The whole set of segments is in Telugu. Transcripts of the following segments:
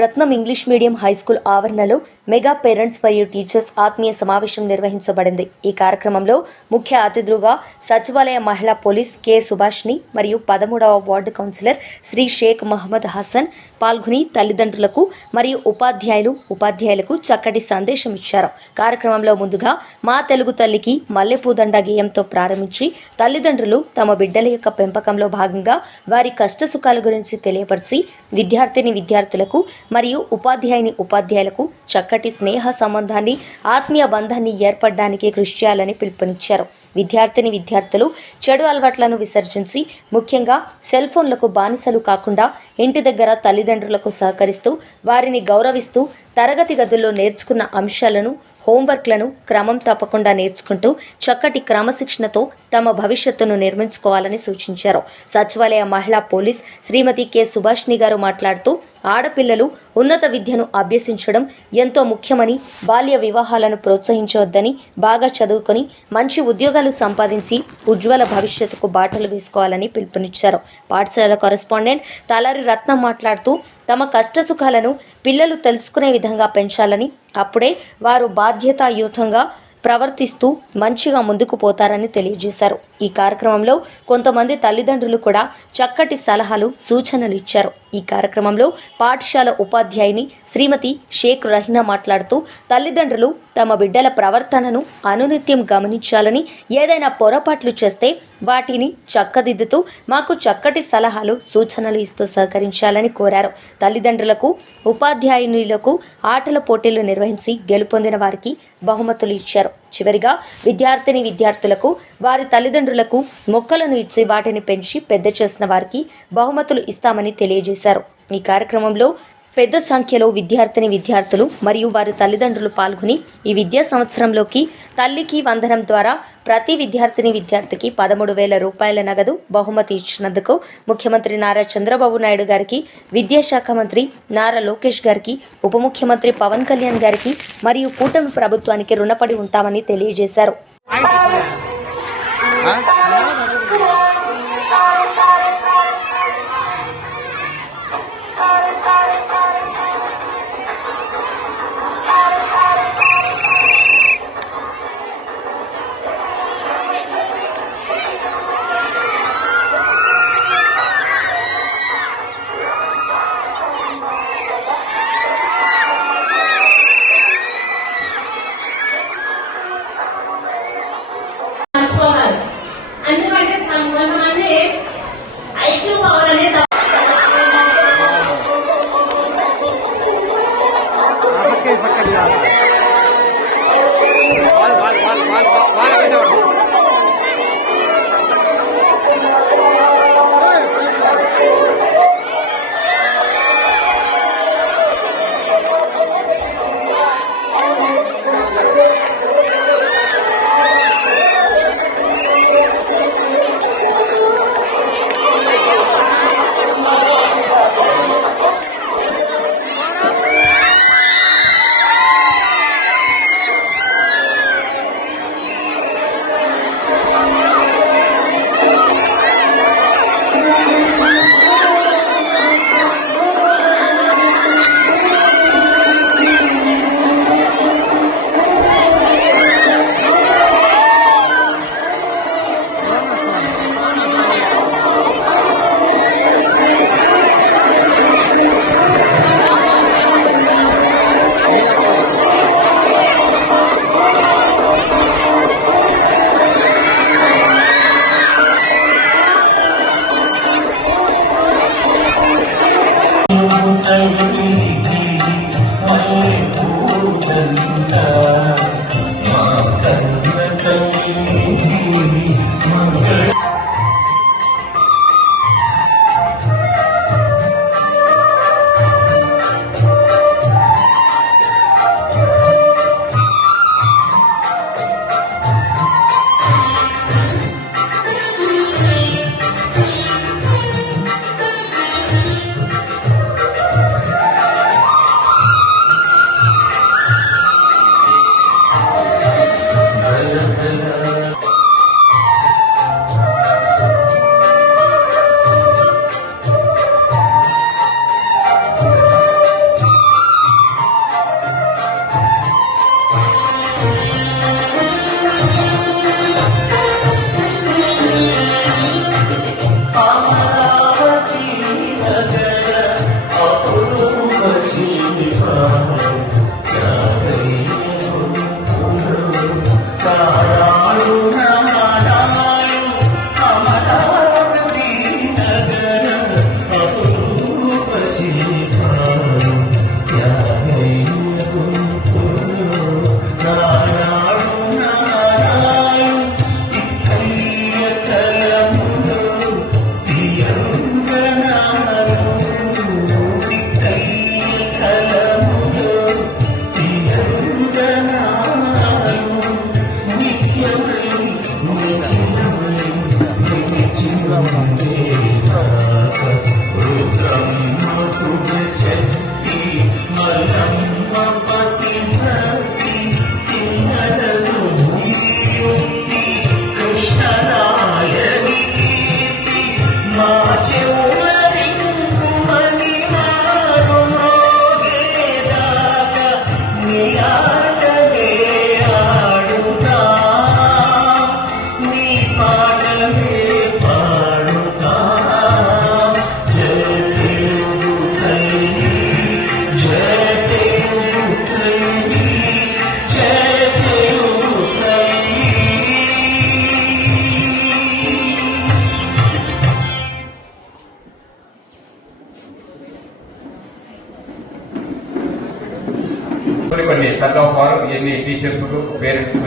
Ratnam English medium high school ఆవరణలో మెగా పేరెంట్స్ మరియు టీచర్స్ ఆత్మీయ సమావేశం నిర్వహించబడింది. ఈ కార్యక్రమంలో ముఖ్య అతిథులుగా సచివాలయ మహిళా పోలీస్ కె సుభాష్ని మరియు పదమూడవ వార్డు కౌన్సిలర్ శ్రీ షేక్ మహమ్మద్ హసన్ పాల్గొని తల్లిదండ్రులకు మరియు ఉపాధ్యాయులు ఉపాధ్యాయులకు చక్కటి సందేశం ఇచ్చారు. కార్యక్రమంలో ముందుగా మా తెలుగు తల్లికి మల్లెపూదండ గేయంతో ప్రారంభించి తల్లిదండ్రులు తమ బిడ్డల యొక్క పెంపకంలో భాగంగా వారి కష్ట సుఖాల గురించి తెలియపరిచి విద్యార్థిని విద్యార్థులకు మరియు ఉపాధ్యాయుని ఉపాధ్యాయులకు చక్కటి స్నేహ సంబంధాన్ని ఆత్మీయ బంధాన్ని ఏర్పడడానికి కృషి చేయాలని పిలుపునిచ్చారు. విద్యార్థిని విద్యార్థులు చెడు అలవాట్లను విసర్జించి ముఖ్యంగా సెల్ ఫోన్లకు బానిసలు కాకుండా ఇంటి దగ్గర తల్లిదండ్రులకు సహకరిస్తూ వారిని గౌరవిస్తూ తరగతి గదుల్లో నేర్చుకున్న అంశాలను హోంవర్క్లను క్రమం తప్పకుండా నేర్చుకుంటూ చక్కటి క్రమశిక్షణతో తమ భవిష్యత్తును నిర్మించుకోవాలని సూచించారు. సచివాలయ మహిళా పోలీస్ శ్రీమతి కె సుభాష్ని గారు మాట్లాడుతూ ఆడపిల్లలు ఉన్నత విద్యను అభ్యసించడం ఎంతో ముఖ్యమని బాల్య వివాహాలను ప్రోత్సహించవద్దని బాగా చదువుకొని మంచి ఉద్యోగాలు సంపాదించి ఉజ్వల భవిష్యత్తుకు బాటలు వేసుకోవాలని పిలుపునిచ్చారు. పాఠశాల కరెస్పాండెంట్ తలారి రత్నం మాట్లాడుతూ తమ కష్టసుఖాలను పిల్లలు తెలుసుకునే విధంగా పెంచాలని అప్పుడే వారు బాధ్యతాయుతంగా ప్రవర్తిస్తూ మంచిగా ముందుకు పోతారని తెలియజేశారు. ఈ కార్యక్రమంలో కొంతమంది తల్లిదండ్రులు కూడా చక్కటి సలహాలు సూచనలు ఇచ్చారు. ఈ కార్యక్రమంలో పాఠశాల ఉపాధ్యాయుని శ్రీమతి షేక్ రహీనా మాట్లాడుతూ తల్లిదండ్రులు తమ బిడ్డల ప్రవర్తనను అనునిత్యం గమనించాలని ఏదైనా పొరపాట్లు చేస్తే వాటిని చక్కదిద్దుతూ మాకు చక్కటి సలహాలు సూచనలు ఇస్తూ సహకరించాలని కోరారు. తల్లిదండ్రులకు ఉపాధ్యాయునులకు ఆటల పోటీలు నిర్వహించి గెలుపొందిన వారికి బహుమతులు ఇచ్చారు. చివరిగా విద్యార్థిని విద్యార్థులకు వారి తల్లిదండ్రులకు మొక్కలను ఇచ్చి వాటిని పెంచి పెద్ద చేసిన వారికి బహుమతులు ఇస్తామని తెలియజేశారు. ఈ కార్యక్రమంలో పెద్ద సంఖ్యలో విద్యార్థిని విద్యార్థులు మరియు వారి తల్లిదండ్రులు పాల్గొని ఈ విద్యా సంవత్సరంలోకి తల్లికి వందనం ద్వారా ప్రతి విద్యార్థిని విద్యార్థికి పదమూడు వేల రూపాయల నగదు బహుమతి ఇచ్చినందుకు ముఖ్యమంత్రి నారా చంద్రబాబు నాయుడు గారికి విద్యాశాఖ మంత్రి నారా లోకేష్ గారికి ఉప ముఖ్యమంత్రి పవన్ కళ్యాణ్ గారికి మరియు కూటమి ప్రభుత్వానికి రుణపడి ఉంటామని తెలియజేశారు.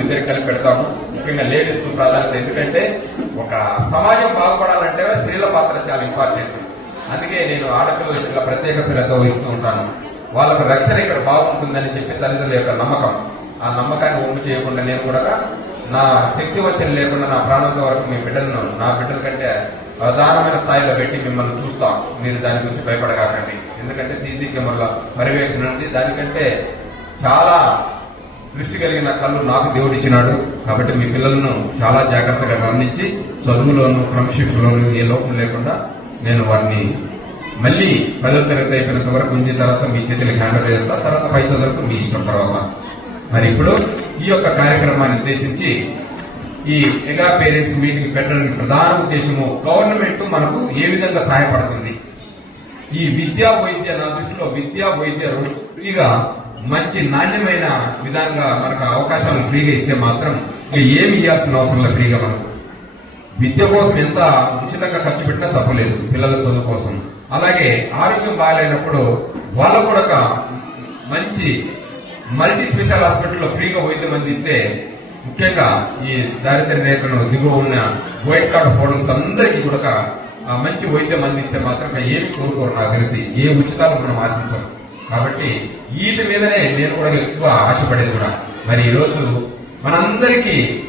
పేరెంట్స్ పెడతాము. ముఖ్యంగా లేడీస్ ప్రాధాన్యత ఎందుకంటే ఒక సమాజం బాగుపడాలంటే స్త్రీల పాత్ర చాలా ఇంపార్టెంట్ అందుకే నేను ఆడపిల్లల ఇట్లా ప్రత్యేక శ్రద్ధ వహిస్తూ ఉంటాను. వాళ్ళకు రక్షణ ఇక్కడ బాగుంటుందని చెప్పి తల్లిదండ్రుల యొక్క నమ్మకం. ఆ నమ్మకాన్ని ఒమ్ము చేయకుండా నేను కూడా నా శక్తి వచ్చిన లేకుండా నా ప్రాణంతో వరకు మీ బిడ్డలను నా బిడ్డల కంటే ప్రధానమైన స్థాయిలో పెట్టి మిమ్మల్ని చూస్తాం. మీరు దాని గురించి భయపడగాకండి ఎందుకంటే సీసీ కెమెరాల పర్యవేక్షణ ఉంది. దానికంటే చాలా దృష్టి కలిగిన కళ్ళు నాకు దేవుడు ఇచ్చినాడు కాబట్టి మీ పిల్లలను చాలా జాగ్రత్తగా గమనించి చదువులోను క్రమశిక్షణలోను ఏ లోపం లేకుండా నేను వారిని మళ్ళీ పదో తరగతి అయిపోయినంత వరకు ఉంచిన తర్వాత మీ చేతులకి హ్యాండల్ చేస్తా. తర్వాత పై చదువుకు మీ ఇష్టం తర్వాత. మరి ఇప్పుడు ఈ యొక్క కార్యక్రమాన్ని ఉద్దేశించి ఈ మెగా పేరెంట్స్ మీటింగ్ పెట్టడానికి ప్రధాన ఉద్దేశము గవర్నమెంట్ మనకు ఏ విధంగా సహాయపడుతుంది? ఈ విద్యా వైద్య నా దృష్టిలో విద్యా వైద్య రెండు ఫ్రీగా మంచి నాణ్యమైన విధంగా మనకు అవకాశాలు ఫ్రీగా ఇస్తే మాత్రం ఇక ఏమి ఇవ్వాల్సిన అవసరం లేదు ఫ్రీగా మనకు. విద్య కోసం ఎంత ఉచితంగా ఖర్చు పెట్టినా తప్పలేదు పిల్లల చదువు కోసం. అలాగే ఆరోగ్యం బాగాలేనప్పుడు వాళ్ళకు కూడా మంచి మల్టీ స్పెషల్ హాస్పిటల్లో ఫ్రీగా వైద్యం అందిస్తే ముఖ్యంగా ఈ దారిద్ర్య రేఖను దిగువ ఉన్న వైట్ కార్డ్ హోటల్స్ అందరికీ కూడా ఆ, మంచి వైద్యం అందిస్తే మాత్రం ఏమి కోరుకోరు నాకు తెలిసి. ఏ ఉచితాలు మనం ఆశించాం కాబట్టి వీటి మీదనే నేను కూడా ఎక్కువ ఆశపడేది కూడా. మరి ఈ మనందరికీ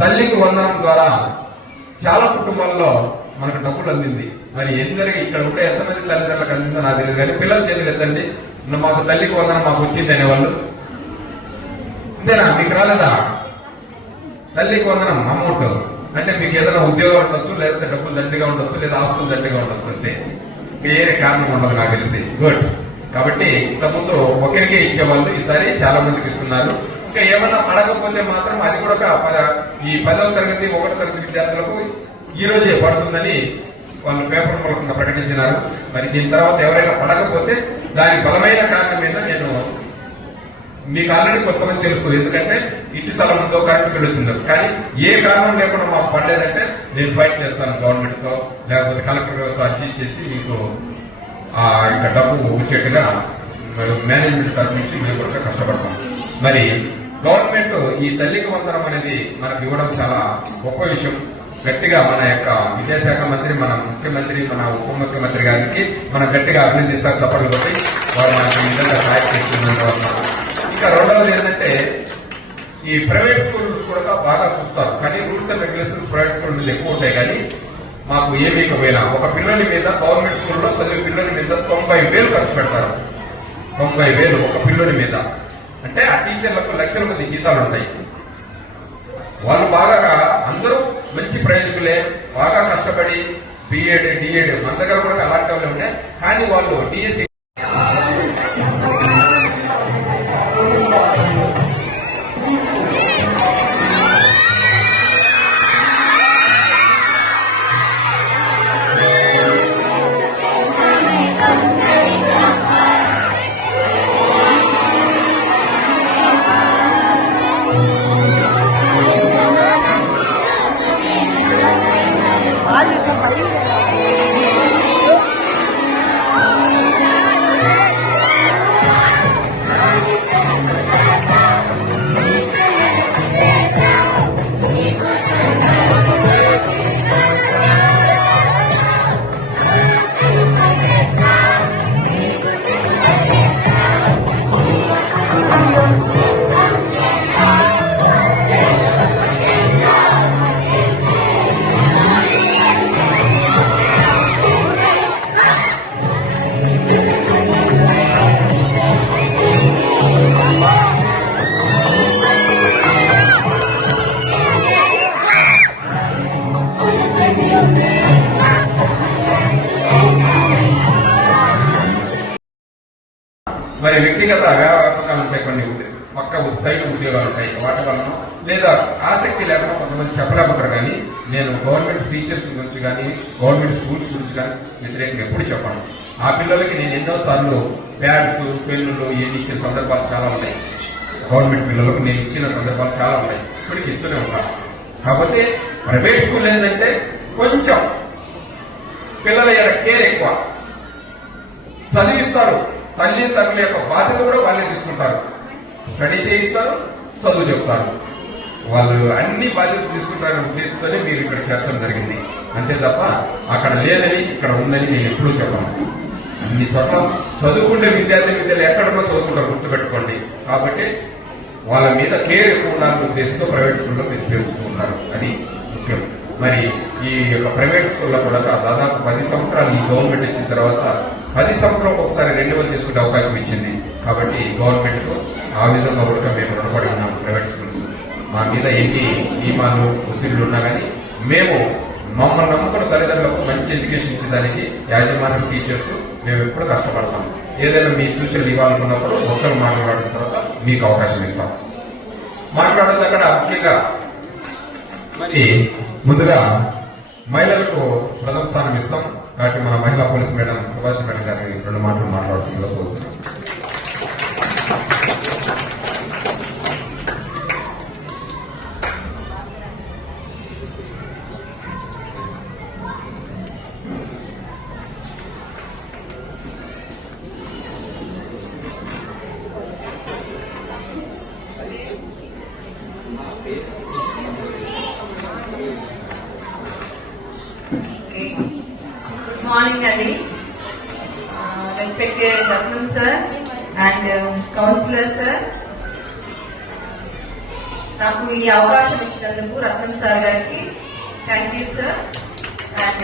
తల్లికి వందనం ద్వారా చాలా కుటుంబాల్లో మనకు డబ్బులు అందింది. మరి ఎందరికి ఇక్కడ కూడా ఎంతమంది తల్లిదండ్రులకు అందిందో నాకు తెలియదు కానీ పిల్లలు చేతులు ఎత్తండి. మాకు తల్లికి వందనం మాకు వచ్చింది అనేవాళ్ళు. అంతేనా? మీకు రాలేదా? తల్లికి వందనం అమౌంట్. అంటే మీకు ఏదైనా ఉద్యోగం ఉండొచ్చు లేకపోతే డబ్బులు దండిగా ఉండొచ్చు లేదా ఆస్తులు దండిగా ఉండొచ్చు అంతే వేరే కారణం ఉండదు నాకు తెలిసి. గుడ్. కాబట్టి ఇంతకుముందు ఒకరికే ఇచ్చేవాళ్ళు ఈసారి చాలా మందికి ఇస్తున్నారు. ఇంకా ఏమన్నా పడకపోతే మాత్రం అది కూడా ఒక పద- ఈ పదవ తరగతి ఒకటో తరగతి విద్యార్థులకు ఈ రోజే పడుతుందని వాళ్ళు పేపర్ మూలకంగా ప్రకటించినారు. మరి దీని తర్వాత ఎవరైనా పడకపోతే దాని బలమైన కారణం మీద నేను మీకు ఆల్రెడీ కొంతమంది తెలుసు. ఎందుకంటే ఇంటి స్థలం ఉందో కార్మికులు వచ్చిందో కానీ ఏ కారణం లేకుండా మాకు పడలేదంటే నేను ఫైట్ చేస్తాను గవర్నమెంట్తో లేకపోతే కలెక్టర్ గారితో అర్జీ చేసి మీకు ఆ యొక్క డబ్బు వచ్చేట్టుగా మేనేజ్మెంట్ తరఫు నుంచి మేము కూడా కష్టపడతాం. మరి గవర్నమెంట్ ఈ తల్లికి వందనం అనేది మనకు ఇవ్వడం చాలా గొప్ప విషయం. గట్టిగా మన యొక్క విద్యాశాఖ మంత్రి మన ముఖ్యమంత్రి మన ఉప ముఖ్యమంత్రి గారికి మనం గట్టిగా అభినందిస్తాం చప్పట్లు కొట్టి వారు మనకి ఈ విధంగా సహాయం చేస్తున్నారు ఇంకా రెండవది ఏంటంటే ఈ ప్రైవేట్ స్కూల్స్ కూడా బాగా చూస్తారు. కానీ rules and regulations private school మీద ఎక్కువ ఉంటాయి. కానీ మాకు ఏమీ పోయినా ఒక పిల్లల మీద గవర్నమెంట్ స్కూల్లో చదివే పిల్లల మీద తొంభై వేలు ఖర్చు పెడతారు. తొంభై వేలు ఒక పిల్లడి మీద. అంటే ఆ టీచర్లకు లక్షల మంది జీతాలు ఉంటాయి. వాళ్ళు బాగా అందరూ మంచి ప్రయోజకులే బాగా కష్టపడి బిఎడ్ డిఎడ్ మన దగ్గర కూడా అలాంటి వాళ్ళు ఉంటే కానీ వాళ్ళు డిఎస్సి మరి వ్యక్తిగత వ్యాపకాలు ఉంటాయి కొన్ని ఉద్య- పక్క సైడ్ ఉద్యోగాలు ఉంటాయి. వాటి వలన లేదా ఆసక్తి లేకుండా కొంతమంది చెప్పలేకుంటారు కానీ నేను గవర్నమెంట్ టీచర్స్ గురించి కానీ గవర్నమెంట్ స్కూల్స్ గురించి కానీ వ్యతిరేకంగా ఎప్పుడు చెప్పను. ఆ పిల్లలకి నేను ఎన్నో సార్లు బ్యాగ్స్ పెన్నులు ఇవన్నీ ఇచ్చిన సందర్భాలు చాలా ఉన్నాయి. గవర్నమెంట్ పిల్లలకు నేను ఇచ్చిన సందర్భాలు చాలా ఉన్నాయి. ఇప్పటికి ఇస్తూనే ఉంటాను కాకపోతే ప్రైవేట్ స్కూల్ ఏంటంటే కొంచెం పిల్లల కేర్ ఎక్కువ. చదివిస్తారు. తల్లి తండ్రుల యొక్క బాధ్యత కూడా వాళ్ళే తీసుకుంటారు. స్టడీ చేయిస్తారు చదువు చెప్తారు. వాళ్ళు అన్ని బాధ్యతలు తీసుకుంటారు ఉద్దేశంతోనే మీరు ఇక్కడ చేర్చడం జరిగింది. అంతే తప్ప అక్కడ లేదని ఇక్కడ ఉందని నేను ఎప్పుడూ చెప్పను. అన్ని చోట్ల చదువుకుంటే విద్యార్థి విద్యలు ఎక్కడో చదువుకుంటారు గుర్తుపెట్టుకోండి. కాబట్టి వాళ్ళ మీద కేర్ ఎక్కువ ఉండాలనే ఉద్దేశంతో ప్రైవేట్ స్కూల్లో మీరు చేరుస్తూ ఉన్నారు. అది ముఖ్యం. మరి ఈ యొక్క ప్రైవేట్ స్కూల్లో కూడా దాదాపు పది సంవత్సరాలు ఈ గవర్నమెంట్ ఇచ్చిన తర్వాత పది సంవత్సరం ఒకసారి రెన్యువల్ వేలు తీసుకునే అవకాశం ఇచ్చింది. కాబట్టి గవర్నమెంట్కు ఆ విధంగా కూడా మేము రుణపడి ఉన్నాం ప్రైవేట్ స్కూల్స్ మా మీద ఎన్ని నియమాలు ఒత్తిళ్ళు ఉన్నా కానీ మేము మమ్మల్ని నమ్ముకున్న తల్లిదండ్రులకు మంచి ఎడ్యుకేషన్ ఇచ్చేదానికి యాజమాన్యం టీచర్స్ మేము ఎప్పుడు కష్టపడతాం ఏదైనా మీ సూచనలు ఇవ్వాలనుకున్నప్పుడు ఒకరు మాట్లాడిన తర్వాత మీకు అవకాశం ఇస్తాం మాట్లాడేది అక్కడ ముఖ్యంగా మరి ముందుగా మహిళలకు ప్రథమ స్థానం ఇస్తాం. కాబట్టి మన మహిళా పోలీస్ మేడం సుభాష్ మేడం గారిని రెండు మాటలు మాట్లాడుతుందో కోరుతున్నాం నాకు ఈ అవకాశం ఇచ్చినందుకు రత్నం సార్ గారికి thank you sir and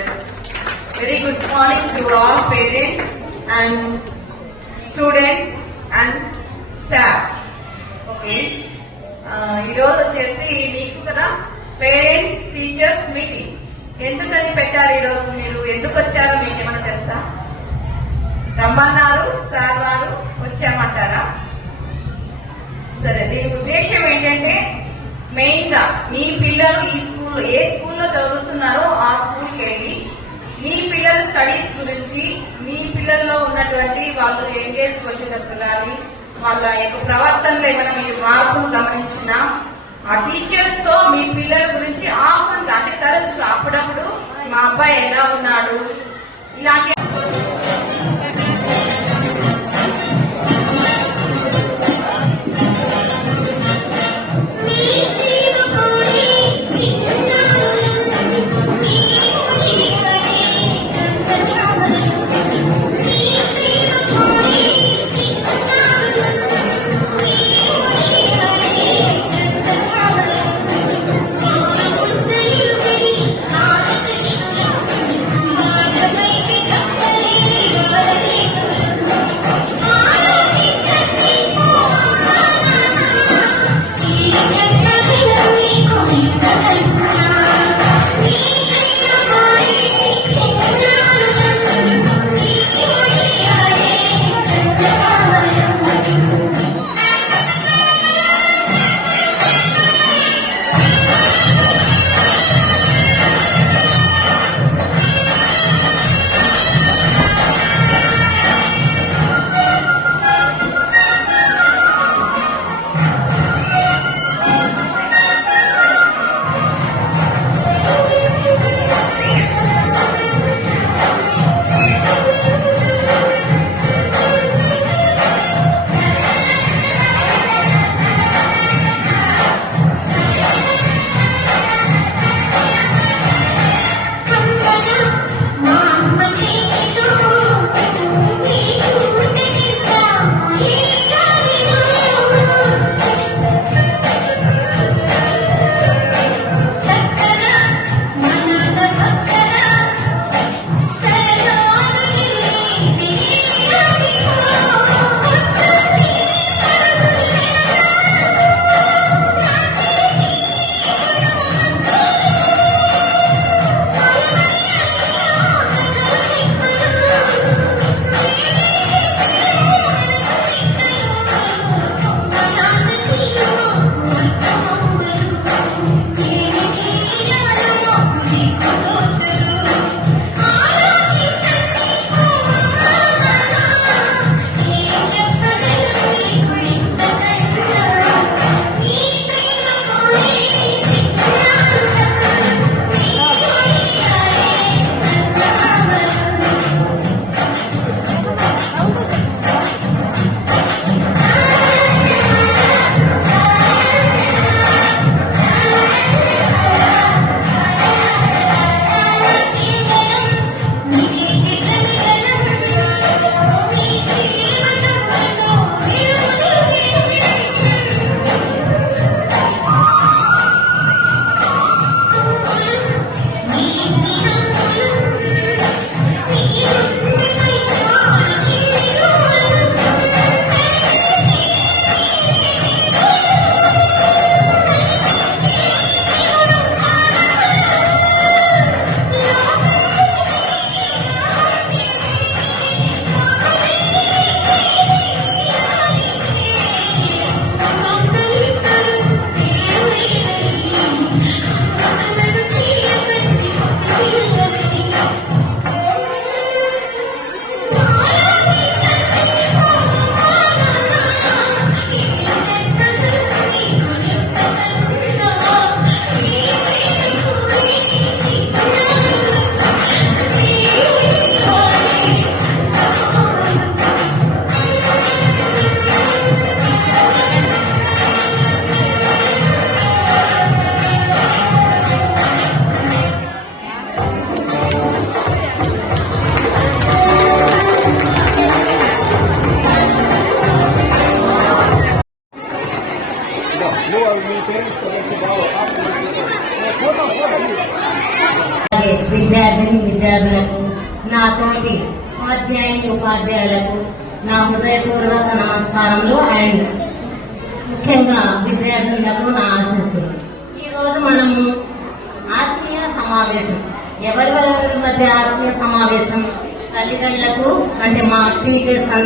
very good morning to all parents and students and staff okay ఈరోజు వచ్చేసి మీకు కదా పేరెంట్స్ టీచర్స్ మీటింగ్ ఎందుకని పెట్టారు ఈరోజు మీరు? ఎందుకు వచ్చారో మీకు ఏమైనా తెలుసా? రమ్మన్నారు సార్ వారు వచ్చామంటారా సరే దీని ఉద్దేశం ఏంటంటే మెయిన్గా మీ పిల్లలు ఈ స్కూల్ ఏ స్కూల్లో చదువుతున్నారో ఆ స్కూల్కి వెళ్ళి మీ పిల్లల స్టడీస్ గురించి మీ పిల్లల్లో ఉన్నటువంటి వాళ్ళు ఎంగేజ్ వచ్చినప్పుడు కానీ వాళ్ళ యొక్క ప్రవర్తనలో ఏమైనా మీరు మార్పులు గమనించిన ఆ టీచర్స్తో మీ పిల్లల గురించి ఆఫ్ అంటే తరచుగా అప్పుడప్పుడు మా అబ్బాయి ఎలా ఉన్నాడు? ఇలాంటి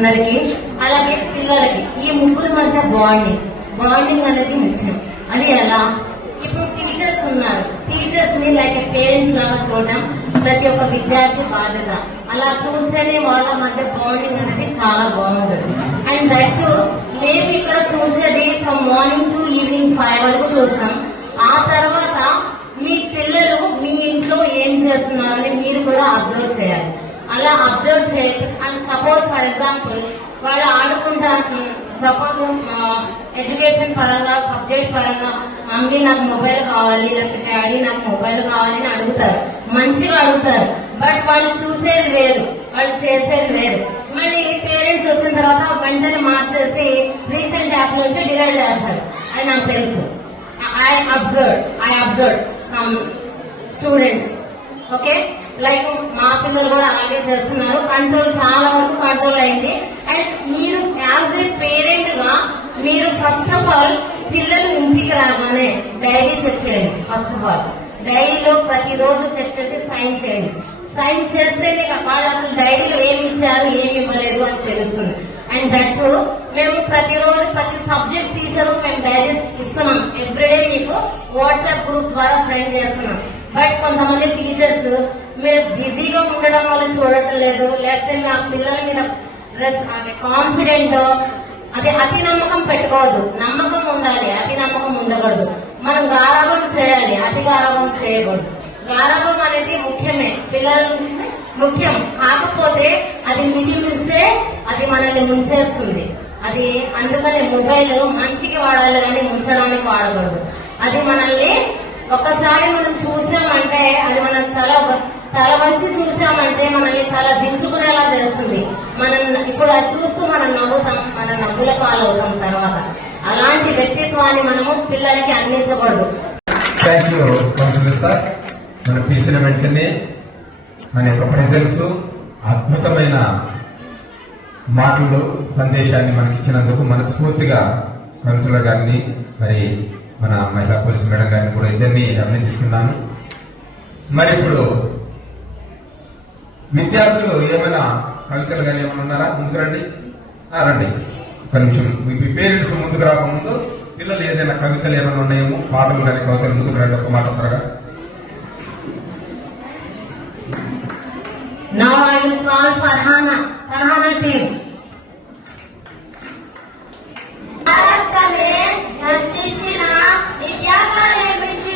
అందరికి అలాగే పిల్లలకి ఈ ముగ్గురు మధ్య బాండింగ్ బాండింగ్ అనేది ముఖ్యం. అది ఎలా? ఇప్పుడు టీచర్స్ ఉన్నారు. టీచర్స్ని లైక్ పేరెంట్స్ లాగా చూడడం ప్రతి ఒక్క విద్యార్థి బాధ్యత. అలా చూస్తేనే వాళ్ళ మధ్య బాండింగ్ అనేది చాలా బాగుంటుంది. అండ్ దట్ మేము ఇక్కడ చూసేది from morning to evening five వరకు చూసాం ఆ తర్వాత మీ పిల్లలు మీ ఇంట్లో ఏం చేస్తున్నారని మీరు కూడా అర్థం అలా అబ్జర్వ్ చేయాలి అండ్ సపోజ్ ఫర్ ఎగ్జాంపుల్ వాళ్ళు ఆడుకుంటానికి సపోజ్ ఎడ్యుకేషన్ పరంగా సబ్జెక్ట్ పరంగా మమ్మీ నాకు మొబైల్ కావాలి లేకపోతే డాడీ నాకు మొబైల్ కావాలి అని అడుగుతారు. మంచిగా అడుగుతారు. బట్ వాళ్ళు చూసేది వేరు. వాళ్ళు చేసేది వేరు. మళ్ళీ పేరెంట్స్ వచ్చిన తర్వాత వెంటనే మార్చేసి రీసెంట్ యాప్ నుంచి డిలైడ్ చేస్తారు. అని నాకు తెలుసు. I observe I observe some students okay? Like మా పిల్లలు కూడా అలాగే చేస్తున్నారు. కంట్రోల్ చాలా వరకు కంట్రోల్ అయింది. అండ్ మీరు యాజ్ ఏ పేరెంట్గా మీరు ఫస్ట్ ఆఫ్ ఆల్ పిల్లలు ఇంటికి రాగానే డైరీ చెక్ చేయండి ఫస్ట్ ఆఫ్ ఆల్ డైరీలో ప్రతిరోజు చెక్ చేసి సైన్ చేయండి. సైన్ చేస్తేనే వాళ్ళు అసలు డైరీలో ఏమి ఇచ్చారు ఏమి ఇవ్వలేదు అని తెలుస్తుంది. అండ్ దట్ మేము ప్రతిరోజు ప్రతి సబ్జెక్ట్ టీచర్ మేము డైరీస్ ఇస్తున్నాం. ఎవ్రీడే మీకు వాట్సాప్ గ్రూప్ ద్వారా సెండ్ చేస్తున్నాం. బట్ కొంతమంది టీచర్స్ మీరు బిజీగా ఉండడం వల్ల చూడటం లేదు లేకపోతే నా పిల్లల మీద కాన్ఫిడెంట్ అదే అతి నమ్మకం పెట్టుకోవద్దు. నమ్మకం ఉండాలి అతి నమ్మకం ఉండకూడదు. మనం గారాభం చేయాలి అతి గారాభం చేయకూడదు. గారాభం అనేది ముఖ్యమే. పిల్లలు ముఖ్యం. కాకపోతే అది మిగిలిస్తే అది మనల్ని ముంచేస్తుంది. అది అందుకనే మొబైల్ మంచికి వాడాలి కానీ ముంచడానికి వాడకూడదు. అది మనల్ని ఒకసారి మనం చూసామంటే అది మనం తల తల వచ్చి చూసామంటే మనల్ని తల దించుకునేలా తెలుస్తుంది మనం ఇప్పుడు అది చూస్తూ మనం నవ్వుతాం మన నవ్వుల పాలవుతాం తర్వాత. అలాంటి వ్యక్తిత్వాన్ని మనము పిల్లలకి అందించకూడదు. సార్. మనం తీసిన వెంటనే మన యొక్క ప్రెజెన్స్ అద్భుతమైన మాటలు సందేశాన్ని మనకి ఇచ్చినందుకు మనస్ఫూర్తిగా కన్సులర్ గారిని మరి మన మహిళా పోలీస్ మేడం గారిని కూడా ఇద్దరిని అభినందిస్తున్నాను. మరి ఇప్పుడు విద్యార్థులు ఏమైనా కవితలు కానీ ఏమైనా ఉన్నారా? ముందుకు రండి. రండి. ఒక నిమిషం. మీ పేరెంట్స్ ముందుకు రాకముందు పిల్లలు ఏదైనా కవితలు ఏమైనా ఉన్నాయేమో పాటలు కానీ కవితలు ముందుకు రండి. ఒక మాట త్వరగా. Now I will call Farhana. Farhana. భారతమే అందించిన విద్యాకాలే మించుచున్నా నిరుగానే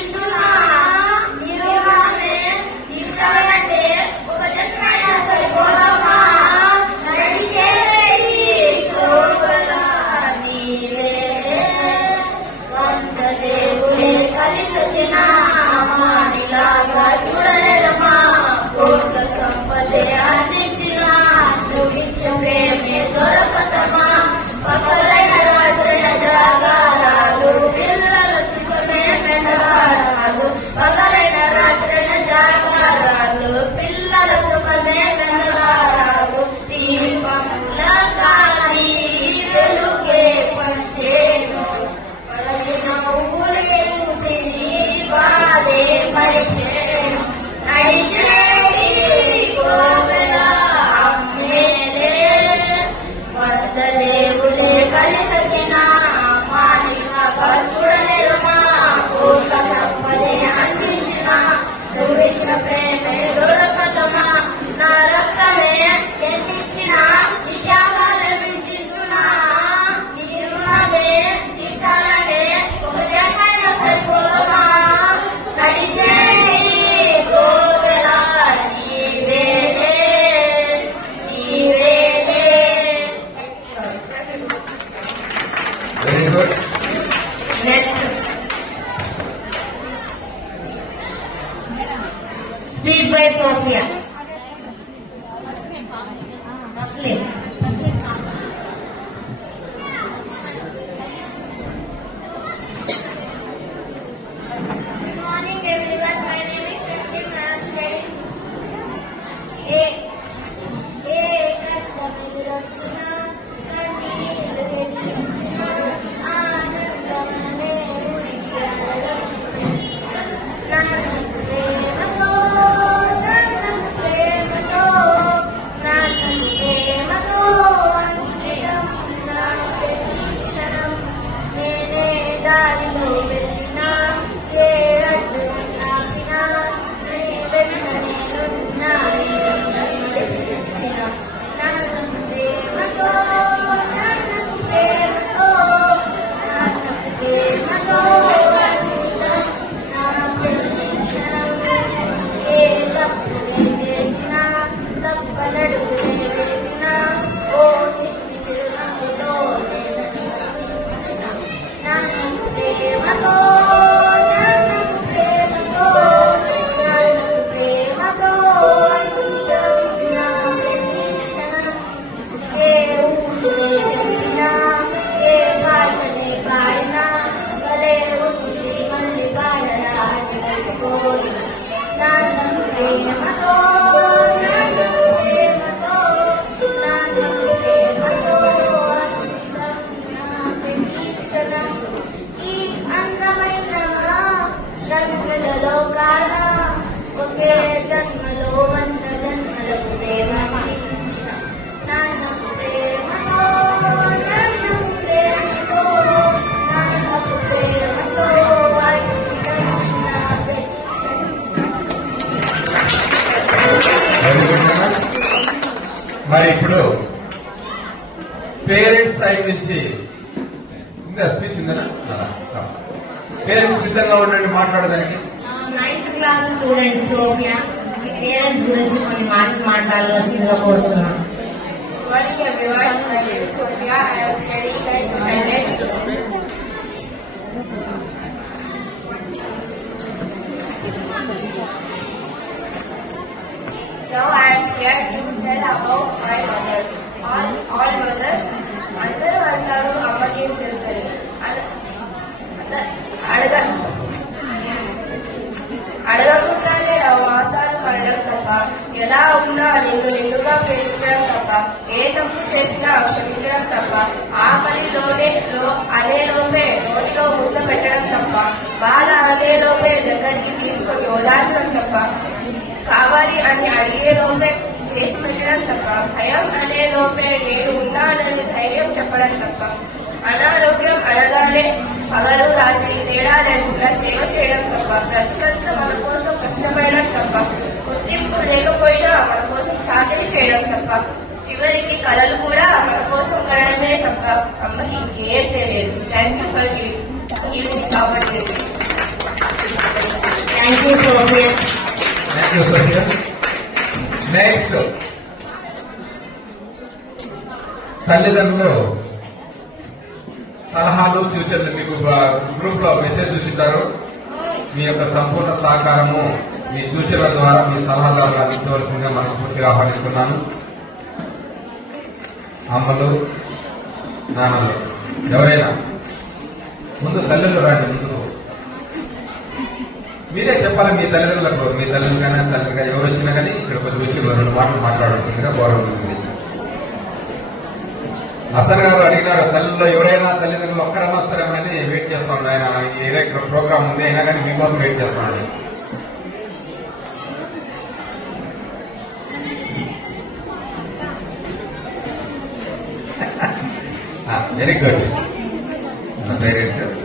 పేరెంట్స్ సైడ్ నుంచి ఇంకా స్పీచ్ ఉందా పేరెంట్స్ సిద్ధంగా ఉండండి మాట్లాడడానికి నైన్త్ క్లాస్ స్టూడెంట్స్ సోఫియా మీ పేరెంట్స్ గురించి కొన్ని మాటలు మాట్లాడాల్సిందిగా కోరుతున్నాను Morning everyone, my name is Sophia. I am studying at Standard. Now I am here to tell about my mother. All, all mothers, అందరూ అంటారు అమ్మకి ఏం తెలుసని అడగ అడగకుండానే ఆ మాసాలు పడడం తప్ప ఎలా ఉన్నా నిన్ను నిన్నుగా ప్రేమించడం తప్ప ఏ తప్పు చేసినా క్షమించడం తప్ప ఆ పనిలోనే అనే లోపే నోటిలో ముద్ద పెట్టడం తప్ప బాధ అనేలోపే దగ్గరికి తీసుకొని ఓదార్చడం తప్ప కావాలి అని అడిగే లోపే చేసి పెట్టడం తప్ప భయం అనేలోపే నేను ఉన్నానని ధైర్యం చెప్పడం తప్ప అనారోగ్యం అనగానే పగలు రాత్రి తేడా లేకుండా సేవ చేయడం తప్ప బ్రతికంతా మన కోసం కష్టపడడం తప్ప గుర్తింపు లేకపోయినా మన కోసం చాకరీ చేయడం తప్ప చివరికి కళలు కూడా మన కోసం కనడమే తప్ప అమ్మకి ఇంకేం తెలియదు thank you for giving opportunity thank you Sofia thank you Sofia next తల్లిదండ్రులు సలహాలు సూచనలు మీకు గ్రూప్లో మెసేజ్ చూసింటారు. మీ యొక్క సంపూర్ణ సహకారము మీ సూచనల ద్వారా మీ సలహా ద్వారా అందించవలసిందిగా మనస్ఫూర్తిగా ఆహ్వానిస్తున్నాను. అమ్మలు నాన్నలు ఎవరైనా ముందు తల్లిలో రాండి ముందు మీరే చెప్పాలి మీ తల్లిదండ్రులకు మీ తల్లిదండ్రులైనా తల్లిగా ఎవరు వచ్చినా కానీ ఇక్కడ కొద్ది వచ్చి రెండు మాటలు మాట్లాడాల్సిందిగా గౌరవం ఉంది అసలు గారు అడిగినారు తల్లిలో ఎవరైనా తల్లిదండ్రులు ఒక్కరన్నా సరేమని వెయిట్ చేస్తాడు ఆయన. ఏదో ఇక్కడ ప్రోగ్రామ్ ఉంది అయినా కానీ మీకోసం వెయిట్ చేస్తాడు వెరీ గుడ్ వెరీ గుడ్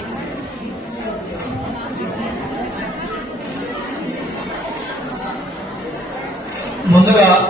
ముందుగా